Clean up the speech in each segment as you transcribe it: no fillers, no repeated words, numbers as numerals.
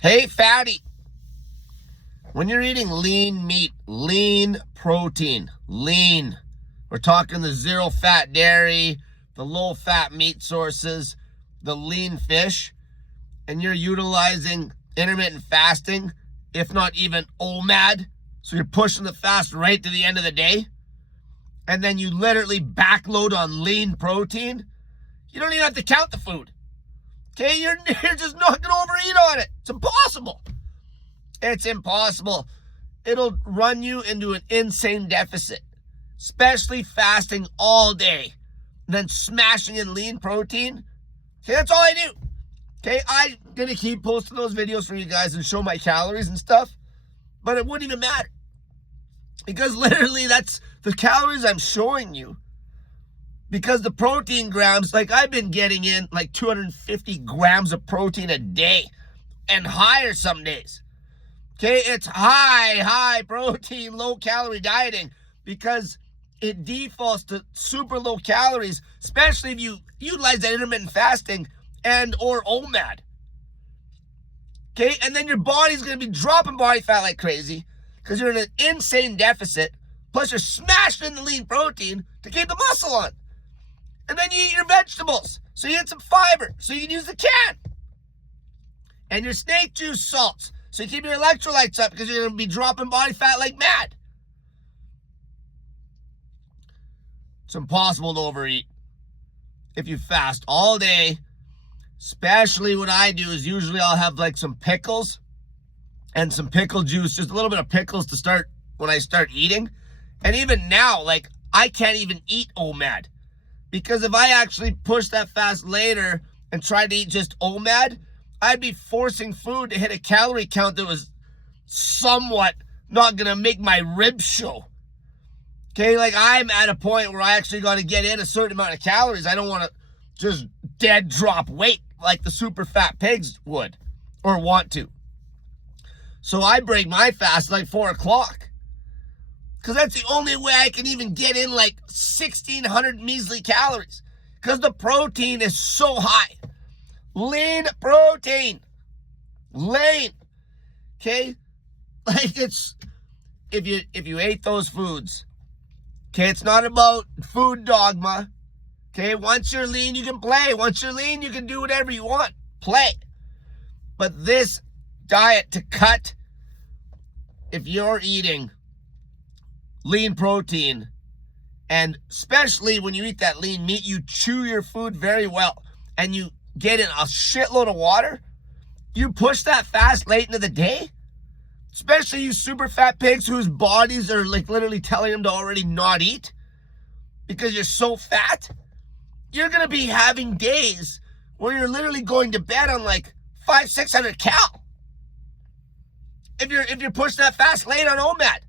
Hey, fatty. When you're eating lean meat, lean protein, lean, we're talking the zero-fat dairy, the low-fat meat sources, the lean fish, and you're utilizing intermittent fasting, if not even OMAD, so you're pushing the fast right to the end of the day, and then you literally backload on lean protein, you don't even have to count the food. Okay, you're just not going to overeat on it. It's impossible. It's impossible. It'll run you into an insane deficit, especially fasting all day, and then smashing in lean protein. Okay, that's all I do. Okay, I'm going to keep posting those videos for you guys and show my calories and stuff, but it wouldn't even matter. Because literally that's the calories I'm showing you. Because the protein grams, like I've been getting in like 250 grams of protein a day and higher some days. Okay, it's high protein, low calorie dieting because it defaults to super low calories, especially if you utilize that intermittent fasting and or OMAD. Okay, and then your body's going to be dropping body fat like crazy because you're in an insane deficit, plus you're smashing in the lean protein to keep the muscle on. And then you eat your vegetables, so you get some fiber, so you can use the can. And your snake juice salts, so you keep your electrolytes up because you're going to be dropping body fat like mad. It's impossible to overeat if you fast all day. Especially what I do is usually I'll have like some pickles and some pickle juice, just a little bit of pickles to start when I start eating. And even now, like I can't even eat OMAD. Because if I actually push that fast later and try to eat just OMAD, I'd be forcing food to hit a calorie count that was somewhat not going to make my ribs show. Okay, like I'm at a point where I actually got to get in a certain amount of calories. I don't want to just dead drop weight like the super fat pigs would or want to. So I break my fast like 4 o'clock. Because that's the only way I can even get in like 1,600 measly calories. Because the protein is so high. Lean protein. Lean. Okay? Like it's, if you ate those foods. Okay, it's not about food dogma. Okay, once you're lean, you can play. Once you're lean, you can do whatever you want. Play. But this diet to cut, if you're eating lean protein, and especially when you eat that lean meat, you chew your food very well, and you get in a shitload of water, you push that fast late into the day, especially you super fat pigs whose bodies are like literally telling them to already not eat because you're so fat, you're going to be having days where you're literally going to bed on like 500-600 cal. If you're pushing that fast late on OMAD.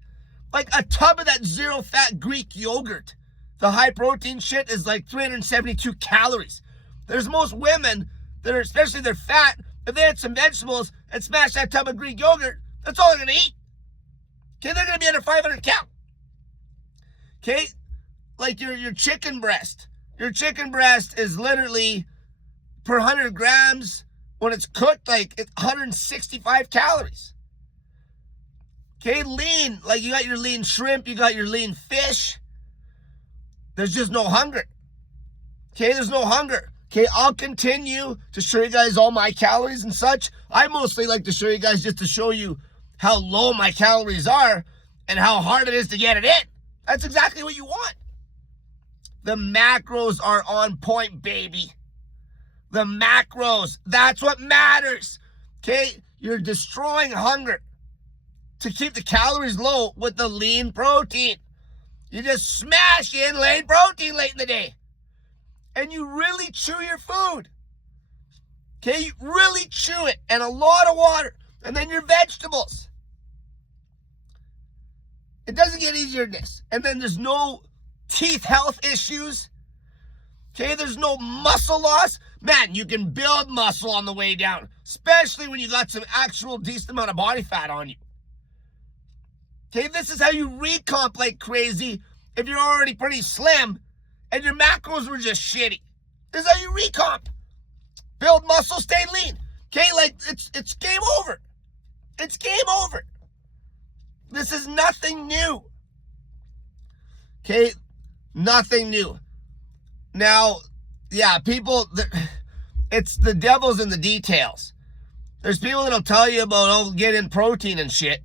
Like a tub of that zero-fat Greek yogurt, the high-protein shit is like 372 calories. There's most women that are, especially they're fat, if they had some vegetables and smash that tub of Greek yogurt, that's all they're going to eat. Okay, they're going to be under 500 cal. Okay, like your chicken breast. Your chicken breast is literally per 100 grams, when it's cooked, like it's 165 calories. Okay, lean, like you got your lean shrimp, you got your lean fish. There's just no hunger. Okay, there's no hunger. Okay, I'll continue to show you guys all my calories and such. I mostly like to show you guys just to show you how low my calories are and how hard it is to get it in. That's exactly what you want. The macros are on point, baby. The macros, that's what matters. Okay, you're destroying hunger to keep the calories low with the lean protein. You just smash in lean protein late in the day. And you really chew your food. Okay, you really chew it. And a lot of water. And then your vegetables. It doesn't get easier than this. And then there's no teeth health issues. Okay, there's no muscle loss. Man, you can build muscle on the way down. Especially when you got some actual decent amount of body fat on you. Okay, this is how you recomp like crazy if you're already pretty slim and your macros were just shitty. This is how you recomp. Build muscle, stay lean. Okay, like it's game over. It's game over. This is nothing new. Okay, nothing new. Now, yeah, people, it's the devil's in the details. There's people that'll tell you about, oh, get in protein and shit.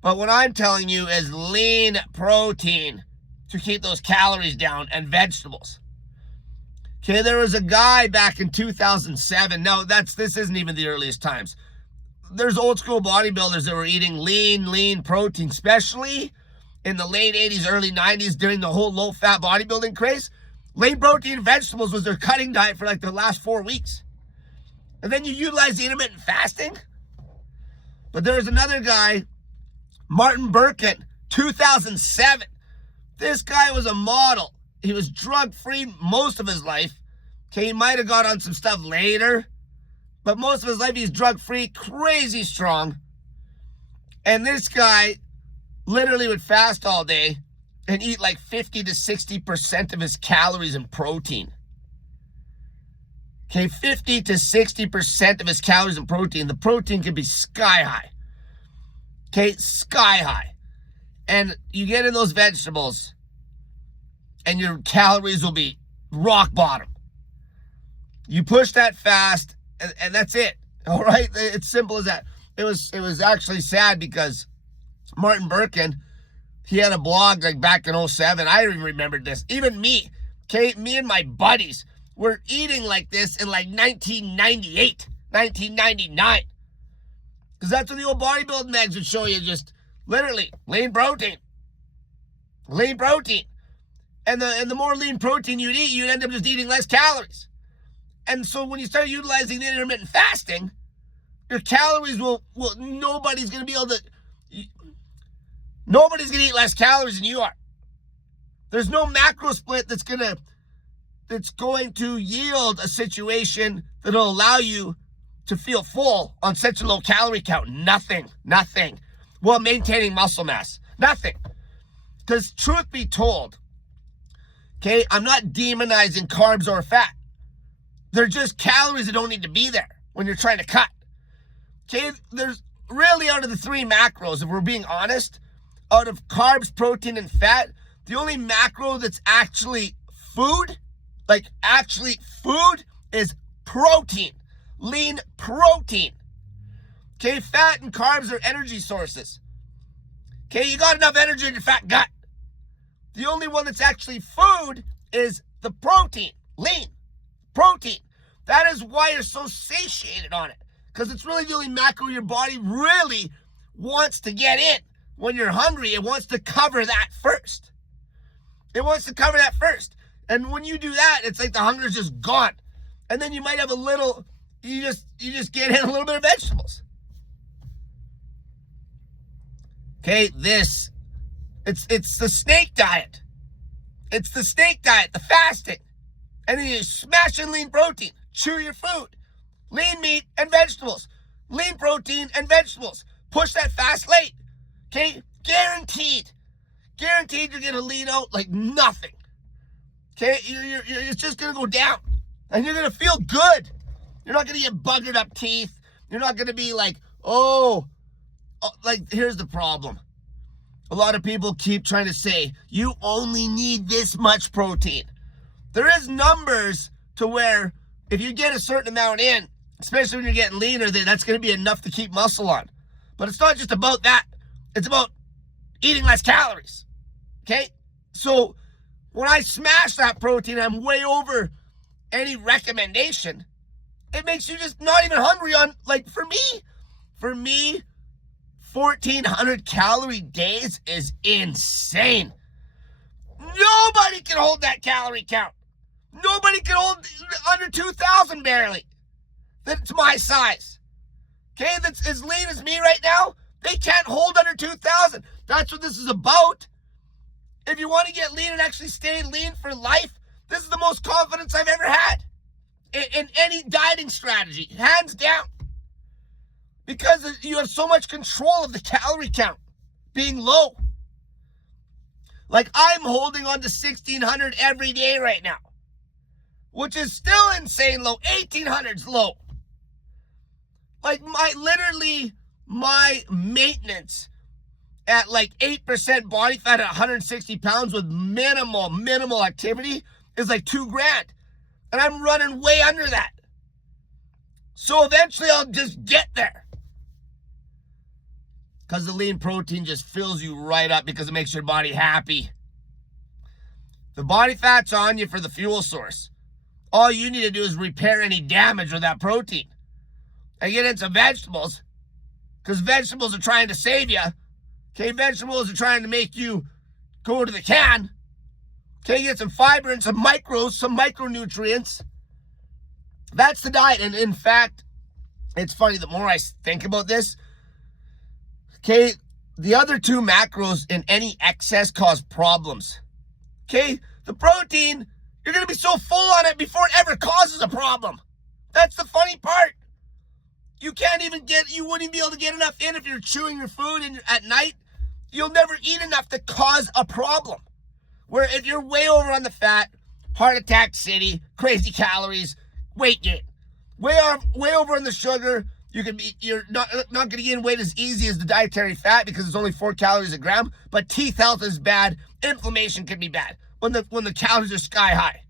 But what I'm telling you is lean protein to keep those calories down and vegetables. Okay, there was a guy back in 2007. No, this isn't even the earliest times. There's old school bodybuilders that were eating lean protein, especially in the late 80s, early 90s during the whole low-fat bodybuilding craze. Lean protein and vegetables was their cutting diet for like the last 4 weeks. And then you utilize the intermittent fasting. But there was another guy, Martin Birkin, 2007. This guy was a model. He was drug-free most of his life. Okay, he might have got on some stuff later. But most of his life, he's drug-free, crazy strong. And this guy literally would fast all day and eat like 50 to 60% of his calories in protein. Okay, 50 to 60% of his calories in protein. The protein can be sky high. Okay, sky high. And you get in those vegetables and your calories will be rock bottom. You push that fast and that's it. All right? It's simple as that. It was actually sad because Martin Birkin, he had a blog like back in 2007. I even remembered this. Even me, okay, me and my buddies were eating like this in like 1998, 1999. Because that's what the old bodybuilding mags would show you, just literally lean protein. Lean protein. And the more lean protein you'd eat, you'd end up just eating less calories. And so when you start utilizing the intermittent fasting, your calories will nobody's going to be able to, nobody's going to eat less calories than you are. There's no macro split that's going to yield a situation that'll allow you to feel full on such a low calorie count. Nothing. While maintaining muscle mass. Nothing. Because truth be told, okay, I'm not demonizing carbs or fat. They're just calories that don't need to be there when you're trying to cut. Okay, there's really, out of the 3 macros, if we're being honest, out of carbs, protein, and fat, the only macro that's actually food, like actually food, is protein. Lean protein. Okay, fat and carbs are energy sources. Okay, you got enough energy in your fat gut. The only one that's actually food is the protein. Lean protein. That is why you're so satiated on it. Because it's really the only macro your body really wants to get in. When you're hungry, it wants to cover that first. It wants to cover that first. And when you do that, it's like the hunger is just gone. And then you might have a little, you just get in a little bit of vegetables. Okay, it's the snake diet. It's the snake diet, the fasting. And then you smash in lean protein. Chew your food. Lean meat and vegetables. Lean protein and vegetables. Push that fast late. Okay? Guaranteed you're going to lean out like nothing. Okay? It's just going to go down. And you're going to feel good. You're not going to get buggered up teeth. You're not going to be like, like, here's the problem. A lot of people keep trying to say, you only need this much protein. There is numbers to where if you get a certain amount in, especially when you're getting leaner, that's going to be enough to keep muscle on. But it's not just about that. It's about eating less calories. Okay? So when I smash that protein, I'm way over any recommendation. It makes you just not even hungry on, like, for me, 1,400 calorie days is insane. Nobody can hold that calorie count. Nobody can hold under 2,000 barely. That's my size. Okay, that's as lean as me right now. They can't hold under 2,000. That's what this is about. If you want to get lean and actually stay lean for life, this is the most confidence I've ever had in any dieting strategy, hands down. Because you have so much control of the calorie count being low. Like, I'm holding on to 1,600 every day right now, which is still insane low. 1,800's low. Like my maintenance at like 8% body fat at 160 pounds with minimal activity is like $2,000. And I'm running way under that. So eventually I'll just get there. Because the lean protein just fills you right up because it makes your body happy. The body fat's on you for the fuel source. All you need to do is repair any damage with that protein. And get into vegetables. Because vegetables are trying to save you. Okay, vegetables are trying to make you go to the can. Okay, get some fiber and some micronutrients. That's the diet. And in fact, it's funny, the more I think about this, okay, the other two macros in any excess cause problems. Okay, the protein, you're going to be so full on it before it ever causes a problem. That's the funny part. You wouldn't be able to get enough in if you're chewing your food at night. You'll never eat enough to cause a problem. Where if you're way over on the fat, heart attack city, crazy calories, weight gain. Way over on the sugar, you're not going to gain weight as easy as the dietary fat because it's only 4 calories a gram, but teeth health is bad, inflammation can be bad when the calories are sky high.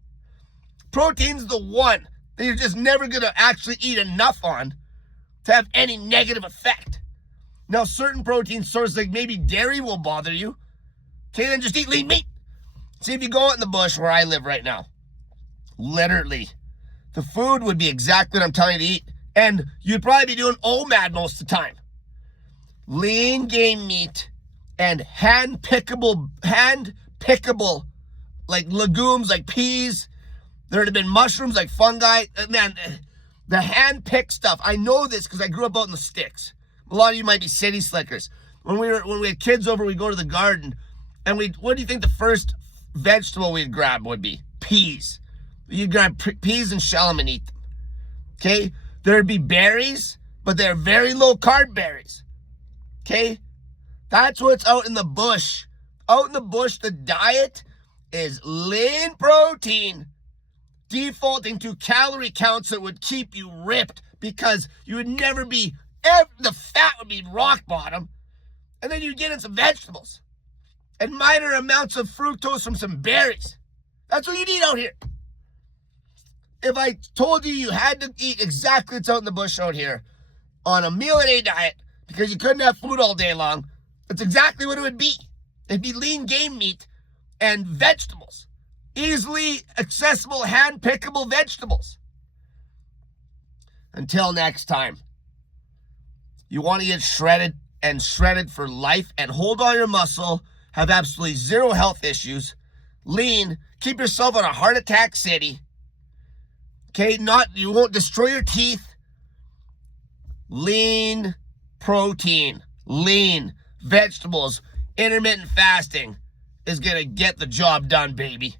Protein's the one that you're just never going to actually eat enough on to have any negative effect. Now, certain protein sources like maybe dairy will bother you. Okay, then just eat lean meat. See, if you go out in the bush where I live right now, literally, the food would be exactly what I'm telling you to eat. And you'd probably be doing OMAD most of the time. Lean game meat and hand pickable like legumes like peas. There had been mushrooms like fungi. Man, the hand-picked stuff. I know this because I grew up out in the sticks. A lot of you might be city slickers. When we had kids over, we'd go to the garden, and what do you think the first vegetable we'd grab would be? Peas. You'd grab peas and shell them and eat them. Okay? There'd be berries, but they're very low-carb berries. Okay? That's what's out in the bush. Out in the bush, the diet is lean protein, defaulting to calorie counts that would keep you ripped because you would never be, the fat would be rock bottom. And then you get in some vegetables and minor amounts of fructose from some berries. That's what you need out here. If I told you had to eat exactly what's out in the bush out here on a meal a day diet because you couldn't have food all day long, that's exactly what it would be. It'd be lean game meat and vegetables. Easily accessible, hand-pickable vegetables. Until next time, you want to get shredded for life and hold all your muscle, have absolutely zero health issues, lean, keep yourself out of heart attack city, okay, you won't destroy your teeth, lean protein, lean vegetables, intermittent fasting is going to get the job done, baby.